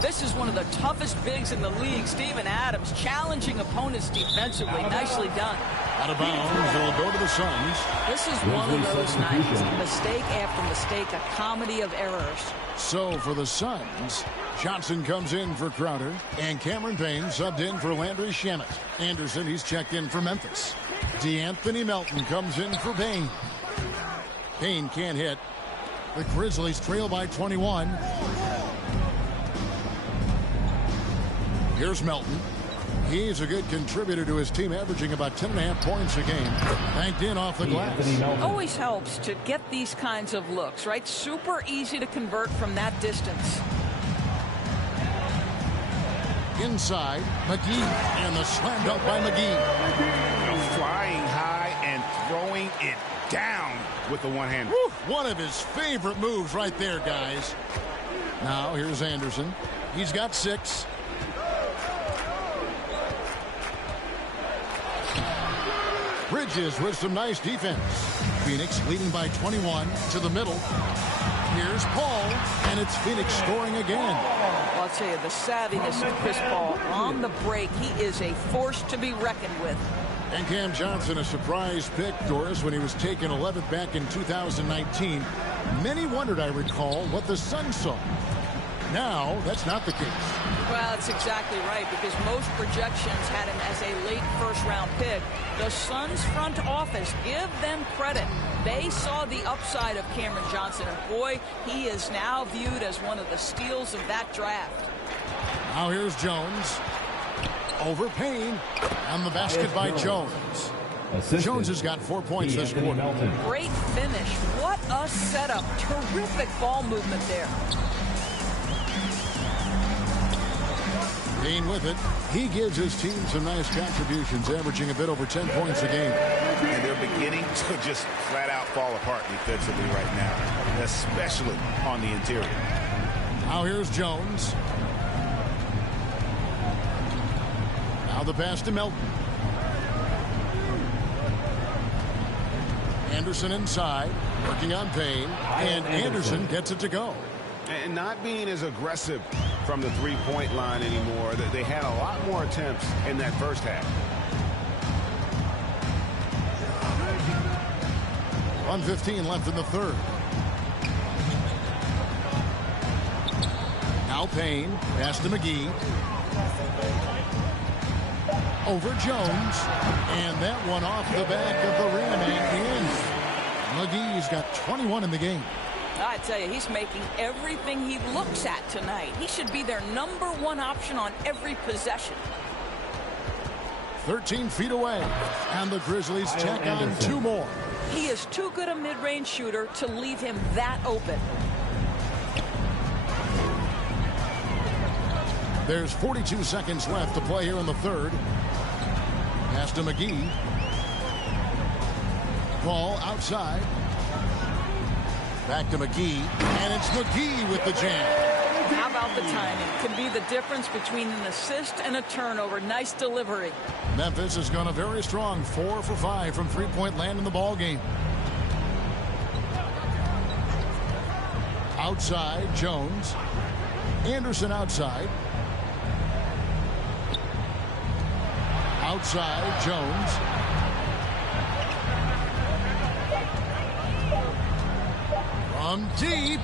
This is one of the toughest bigs in the league. Steven Adams challenging opponents defensively. Nicely done. Out of bounds. It'll go to the Suns. This is one of those nights. Mistake after mistake. A comedy of errors. So for the Suns, Johnson comes in for Crowder. And Cameron Payne subbed in for Landry Shamet. Anderson, he's checked in for Memphis. DeAnthony Melton comes in for Payne. Payne can't hit. The Grizzlies trail by 21. Here's Melton. He's a good contributor to his team, averaging about 10.5 points a game. Banked in off the glass. Always helps to get these kinds of looks, right? Super easy to convert from that distance. Inside, McGee, and the slam dunk by McGee. Flying high and throwing it down with the one-hander. One of his favorite moves right there, guys. Now, here's Anderson. He's got 6. Bridges with some nice defense. Phoenix leading by 21 to the middle. Here's Paul, and it's Phoenix scoring again. Well, I'll tell you, the savviness of Chris Paul on the break, he is a force to be reckoned with. And Cam Johnson, a surprise pick, Doris, when he was taken 11th back in 2019. Many wondered, I recall, what the Suns saw. Now, that's not the case. Well, that's exactly right, because most projections had him as a late first-round pick. The Suns front office, give them credit. They saw the upside of Cameron Johnson, and boy, he is now viewed as one of the steals of that draft. Now here's Jones. Over Payne, and the basket by Jones. Jones has got 4 points this quarter. Great finish. What a setup. Terrific ball movement there. Payne with it. He gives his team some nice contributions, averaging a bit over 10 points a game. And they're beginning to just flat out fall apart defensively right now, especially on the interior. Now here's Jones. Now the pass to Melton. Anderson inside, working on Payne, and Anderson gets it to go. And not being as aggressive from the three-point line anymore. They had a lot more attempts in that first half. 1:15 left in the third. Now Payne, pass to McGee. Over Jones, and that one off the back of the rim and in. McGee's got 21 in the game. I tell you, he's making everything he looks at tonight. He should be their #1 option on every possession. 13 feet away, and the Grizzlies tack on 2 more. He is too good a mid-range shooter to leave him that open. There's 42 seconds left to play here in the third. Pass to McGee. Ball outside. Back to McGee, and it's McGee with the jam. How about the timing? Can be the difference between an assist and a turnover. Nice delivery. Memphis has gone a very strong 4 for 5 from three-point land in the ball game. Outside, Jones. Anderson outside. Outside, Jones. From deep.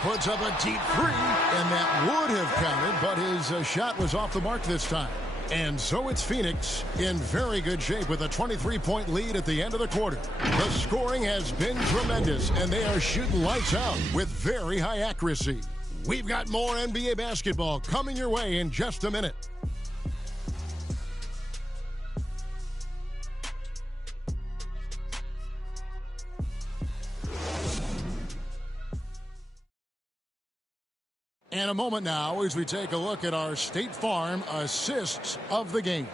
Puts up a deep three, and that would have counted, but his shot was off the mark this time. And so it's Phoenix in very good shape with a 23-point lead at the end of the quarter. The scoring has been tremendous, and they are shooting lights out with very high accuracy. We've got more NBA basketball coming your way in just a minute. And a moment now as we take a look at our State Farm assists of the game.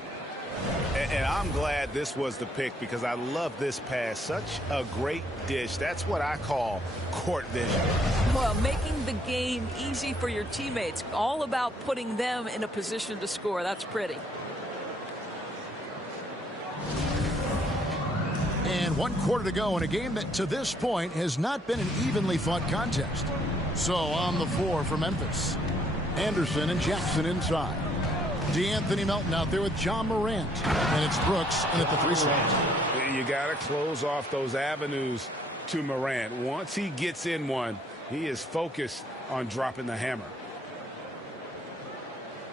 And I'm glad this was the pick because I love this pass. Such a great dish. That's what I call court vision. Well, making the game easy for your teammates. All about putting them in a position to score. That's pretty. And 1 quarter to go in a game that to this point has not been an evenly fought contest. So on the floor for Memphis, Anderson and Jackson inside. DeAnthony Melton out there with John Morant. And it's Brooks in at the 3 slot. You got to close off those avenues to Morant. Once he gets in one, he is focused on dropping the hammer.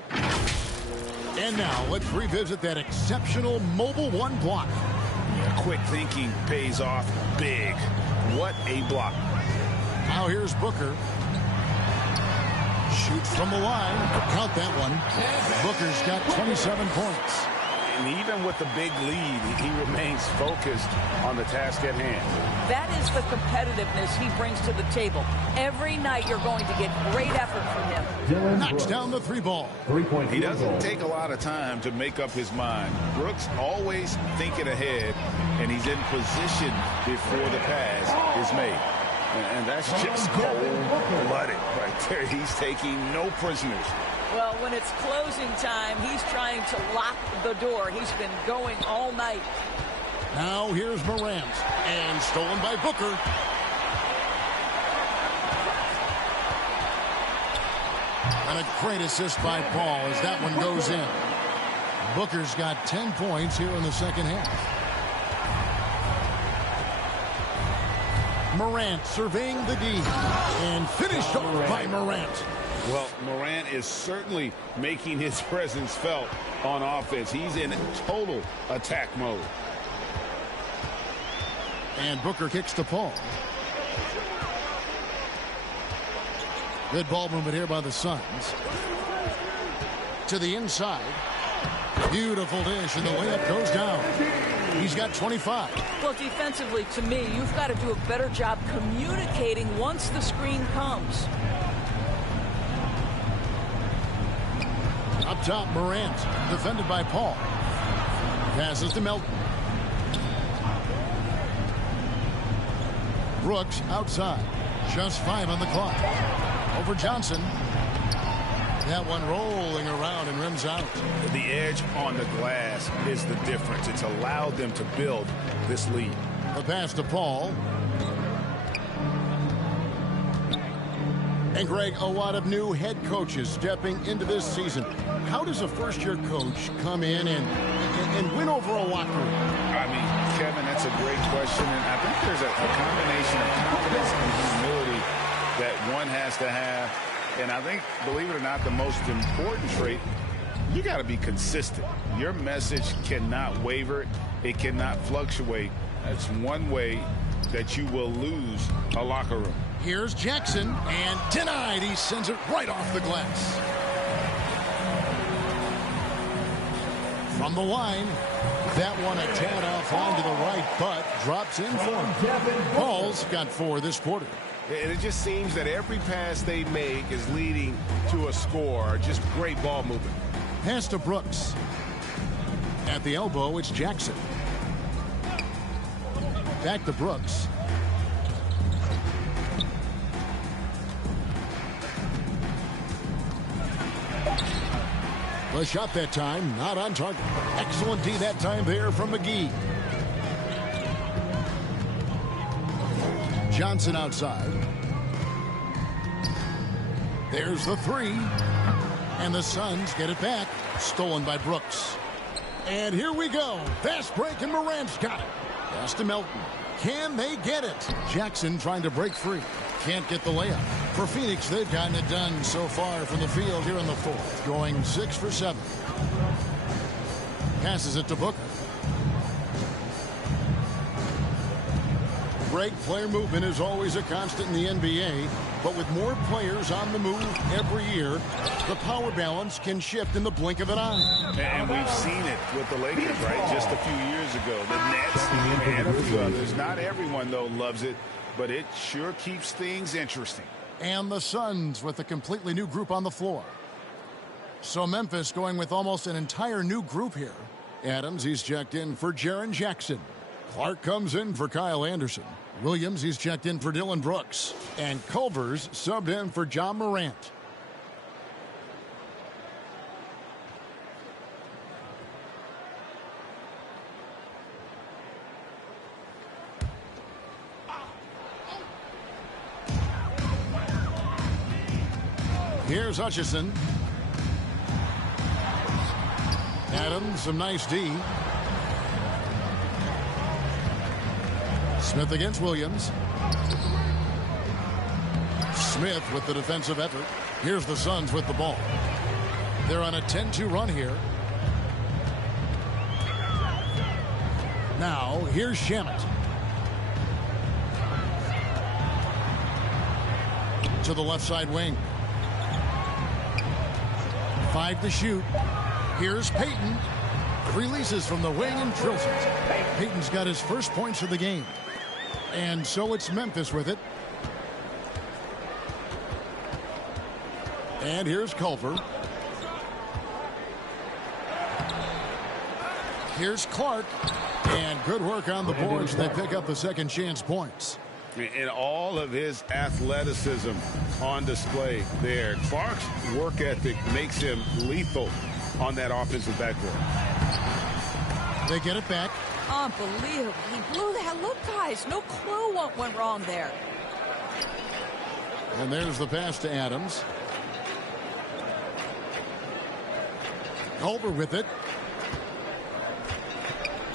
And now let's revisit that exceptional mobile 1 block. Quick thinking pays off big. What a block. Now here's Booker. Shoots from the line. Count that one. Booker's got 27 points. And even with the big lead, he remains focused on the task at hand. That is the competitiveness he brings to the table. Every night you're going to get great effort from him. Knocks down the 3 ball. He doesn't take a lot of time to make up his mind. Brooks always thinking ahead, and he's in position before the pass is made. And that's just cold-blooded right there. He's taking no prisoners. Well, when it's closing time, he's trying to lock the door. He's been going all night. Now here's Morant. And stolen by Booker. And a great assist by Paul as that one goes in. Booker's got 10 points here in the second half. Morant surveying the D and finished off by Morant. Well, Morant is certainly making his presence felt on offense. He's in total attack mode. And Booker kicks to Paul. Good ball movement here by the Suns. To the inside. Beautiful dish, and the layup goes down. He's got 25. Well, defensively, to me, you've got to do a better job communicating once the screen comes. Up top, Morant, defended by Paul. Passes to Melton. Brooks outside. Just 5 on the clock. Over Johnson. That one rolling around and rims out. The edge on the glass is the difference. It's allowed them to build this lead. The pass to Paul. And Greg, a lot of new head coaches stepping into this season. How does a first-year coach come in and win over a locker room? I mean, Kevin, that's a great question. And I think there's a combination of confidence and humility that one has to have. And I think, believe it or not, the most important trait, you got to be consistent. Your message cannot waver. It cannot fluctuate. That's one way that you will lose a locker room. Here's Jackson, and denied. He sends it right off the glass. From the line, that one a tad offline to the right, but drops in for him. Paul's got 4 this quarter. And it just seems that every pass they make is leading to a score. Just great ball movement. Pass to Brooks. At the elbow, it's Jackson. Back to Brooks. The shot that time, not on target. Excellent D that time there from McGee. Johnson outside. There's the 3. And the Suns get it back. Stolen by Brooks. And here we go. Fast break, and Morant's got it. Pass to Melton. Can they get it? Jackson trying to break free. Can't get the layup. For Phoenix, they've gotten it done so far from the field here in the fourth, going 6 for 7. Passes it to Booker. Break player movement is always a constant in the NBA, but with more players on the move every year, the power balance can shift in the blink of an eye. And we've seen it with the Lakers, right? Just a few years ago. The Nets and a few others. Not everyone, though, loves it, but it sure keeps things interesting. And the Suns with a completely new group on the floor. So Memphis going with almost an entire new group here. Adams, he's checked in for Jaren Jackson. Clark comes in for Kyle Anderson. Williams, he's checked in for Dylan Brooks. And Culver's subbed in for John Morant. Here's Hutchison. Adams, some nice D. Smith against Williams. Smith with the defensive effort. Here's the Suns with the ball. They're on a 10-2 run here. Now, here's Shamet. To the left side wing. 5 to shoot. Here's Payton. Releases from the wing and drills it. Payton's got his first points of the game. And so it's Memphis with it. And here's Culver. Here's Clark. And good work on the boards. They pick up the second chance points. And all of his athleticism on display there. Clark's work ethic makes him lethal on that offensive backboard. They get it back. Unbelievable. He blew that. Look, guys, no clue what went wrong there. And there's the pass to Adams. Culver with it.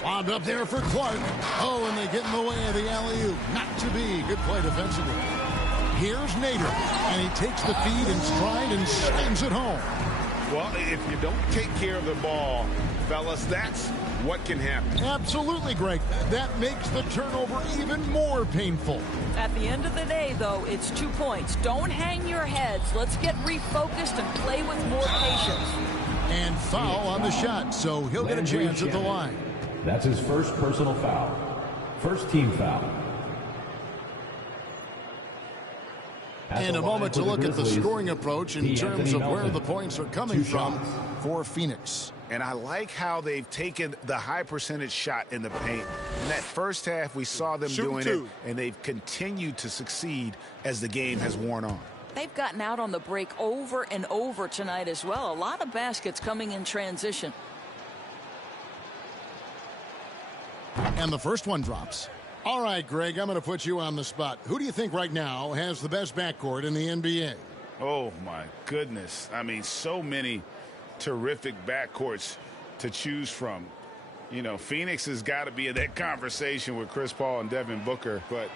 Wound up there for Clark. Oh, and they get in the way of the alley-oop. Not to be. Good play defensively. Here's Nader. And he takes the feed in stride and slams it home. Well, if you don't take care of the ball, fellas, that's what can happen. Absolutely, Greg. That makes the turnover even more painful. At the end of the day, though, it's 2 points. Don't hang your heads. Let's get refocused and play with more patience. And foul on the shot, so he'll get a chance at the line. That's his first personal foul. First team foul. And a moment to look at the scoring approach in terms of where the points are coming from for Phoenix. And I like how they've taken the high percentage shot in the paint. In that first half, we saw them doing it, and they've continued to succeed as the game has worn on. They've gotten out on the break over and over tonight as well. A lot of baskets coming in transition. And the first one drops. All right, Greg, I'm going to put you on the spot. Who do you think right now has the best backcourt in the NBA? Oh, my goodness. I mean, so many terrific backcourts to choose from. You know, Phoenix has got to be in that conversation with Chris Paul and Devin Booker. But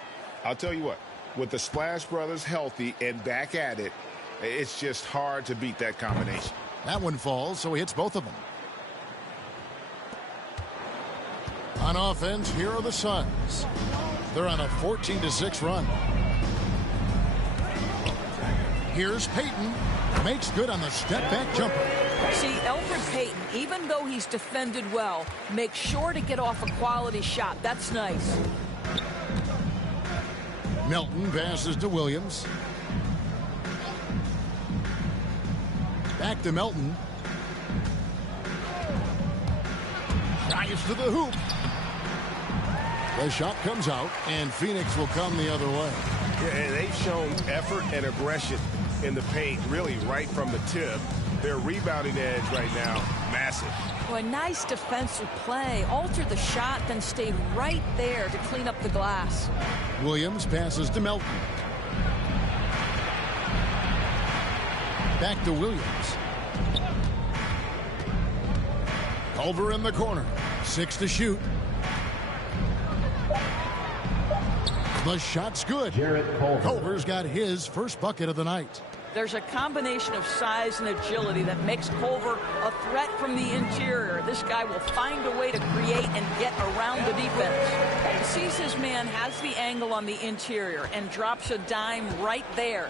I'll tell you what, with the Splash Brothers healthy and back at it, it's just hard to beat that combination. That one falls, so he hits both of them. On offense, here are the Suns. They're on a 14-6 run. Here's Payton. Makes good on the step-back jumper. See, Elfrid Payton, even though he's defended well, makes sure to get off a quality shot. That's nice. Melton passes to Williams. Back to Melton. Drives to the hoop. The shot comes out, and Phoenix will come the other way. Yeah, and they've shown effort and aggression in the paint, really right from the tip. Their rebounding edge right now, massive. Well, a nice defensive play. Alter the shot, then stay right there to clean up the glass. Williams passes to Melton. Back to Williams. Culver in the corner. 6 to shoot. The shot's good. Culver's got his first bucket of the night. There's a combination of size and agility that makes Culver a threat from the interior. This guy will find a way to create and get around the defense. He sees his man, has the angle on the interior, and drops a dime right there.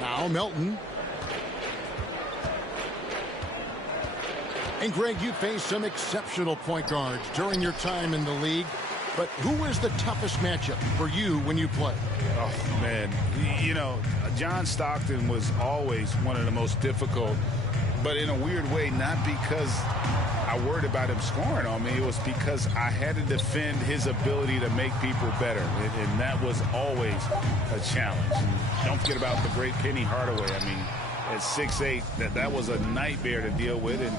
Now Melton. And Greg, you faced some exceptional point guards during your time in the league. But who is the toughest matchup for you when you play? Oh, man. You know, John Stockton was always one of the most difficult, but in a weird way, not because I worried about him scoring on me. It was because I had to defend his ability to make people better, and that was always a challenge. And don't forget about the great Penny Hardaway. I mean, at 6'8", that was a nightmare to deal with. And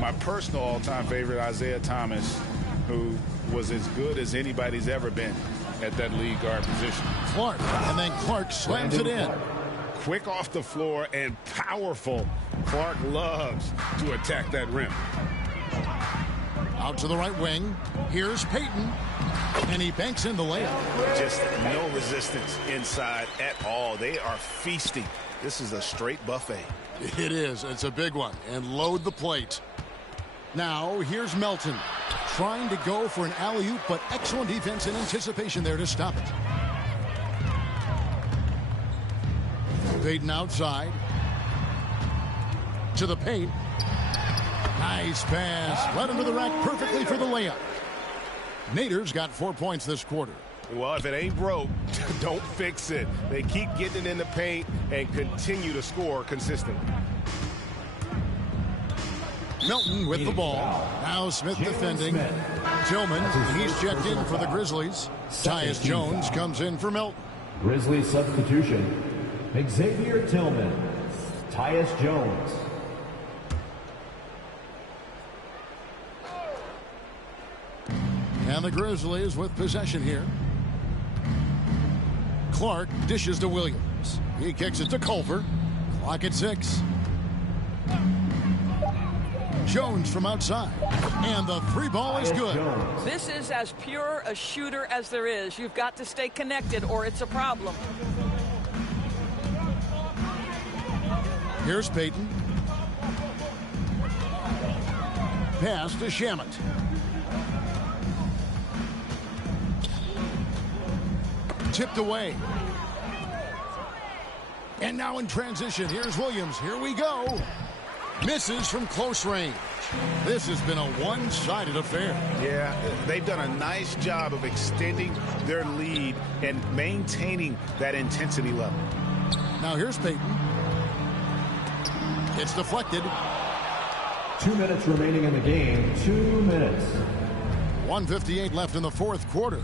my personal all-time favorite, Isaiah Thomas, who was as good as anybody's ever been at that lead guard position. Clark, and then Clark slams it in. Quick off the floor and powerful. Clark loves to attack that rim. Out to the right wing. Here's Payton. And he banks in the layup. Just no resistance inside at all. They are feasting. This is a straight buffet. It is. It's a big one. And load the plate. Now, here's Melton. Trying to go for an alley-oop, but excellent defense and anticipation there to stop it. Payton outside. To the paint. Nice pass. Right under the rack perfectly for the layup. Nader's got 4 points this quarter. Well, if it ain't broke, don't fix it. They keep getting it in the paint and continue to score consistently. Melton with the ball. Now Smith defending. Tillman, he's checked in for the Grizzlies. Tyus Jones comes in for Melton. Grizzlies substitution. Xavier Tillman. Tyus Jones. And the Grizzlies with possession here. Clark dishes to Williams. He kicks it to Culver. Clock at 6. Jones from outside. And the three ball is good. This is as pure a shooter as there is. You've got to stay connected or it's a problem. Here's Payton. Pass to Shamet. Tipped away. And now in transition, here's Williams. Here we go. Misses from close range. This has been a one-sided affair. Yeah, they've done a nice job of extending their lead and maintaining that intensity level. Now here's Payton. It's deflected. 2 minutes remaining in the game. 2 minutes. 1:58 left in the fourth quarter.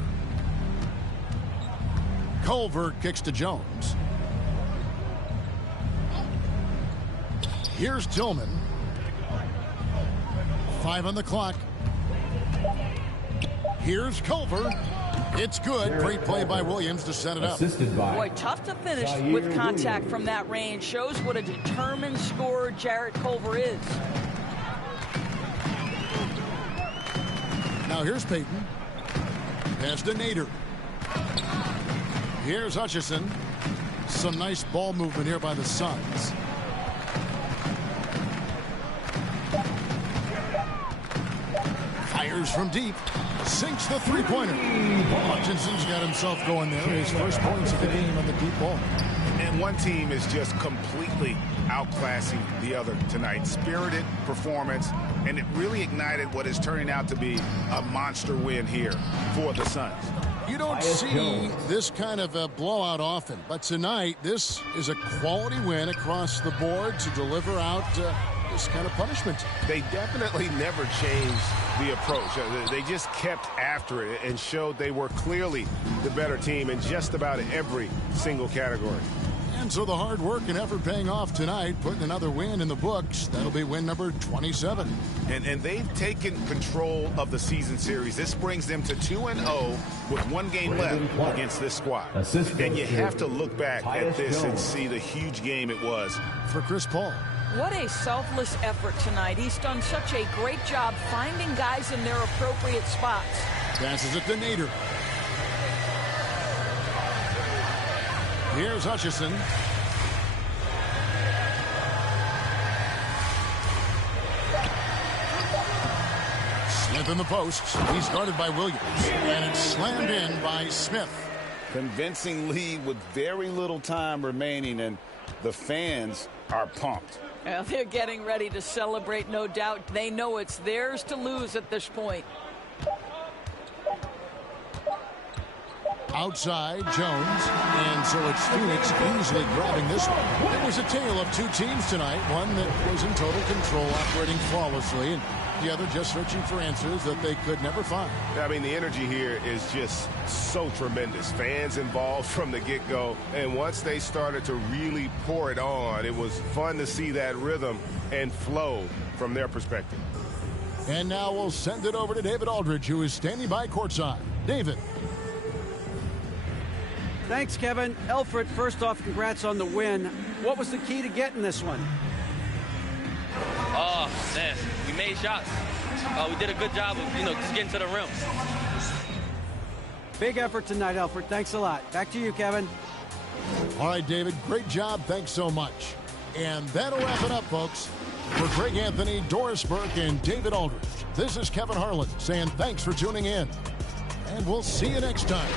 Culver kicks to Jones. Here's Tillman. 5 on the clock. Here's Culver. It's good. Great play by Williams to set it up. Boy, tough to finish with contact from that range. Shows what a determined scorer Jarrett Culver is. Now here's Payton. Pass to Nader. Here's Hutchison. Some nice ball movement here by the Suns. Fires from deep. Sinks the three-pointer. Hutchinson's got himself going there. His first points of the game on the deep ball. And one team is just completely outclassing the other tonight. Spirited performance, and it really ignited what is turning out to be a monster win here for the Suns. You don't see this kind of a blowout often, but tonight this is a quality win across the board to deliver out this kind of punishment. They definitely never changed the approach. They just kept after it and showed they were clearly the better team in just about every single category. And so the hard work and effort paying off tonight, putting another win in the books. That'll be win number 27. And they've taken control of the season series. This brings them to 2-0 with one game left against this squad. And you have to look back at this and see the huge game it was. For Chris Paul, What a selfless effort tonight. He's done such a great job finding guys in their appropriate spots. Passes it to Nader. Here's Hutchison. Smith in the post. He's guarded by Williams. And it's slammed in by Smith. Convincing lead with very little time remaining, and the fans are pumped. Well, they're getting ready to celebrate, no doubt. They know it's theirs to lose at this point. Outside, Jones. And so it's Phoenix easily grabbing this one. It was a tale of two teams tonight. One that was in total control, operating flawlessly, and the other just searching for answers that they could never find. I mean, the energy here is just so tremendous. Fans involved from the get-go. And once they started to really pour it on, it was fun to see that rhythm and flow from their perspective. And now we'll send it over to David Aldridge, who is standing by courtside. David. Thanks, Kevin. Elfrid, first off, congrats on the win. What was the key to getting this one? Oh, man, we made shots. We did a good job of, just getting to the rim. Big effort tonight, Elfrid. Thanks a lot. Back to you, Kevin. All right, David, great job. Thanks so much. And that'll wrap it up, folks. For Greg Anthony, Doris Burke, and David Aldridge, this is Kevin Harlan saying thanks for tuning in. And we'll see you next time.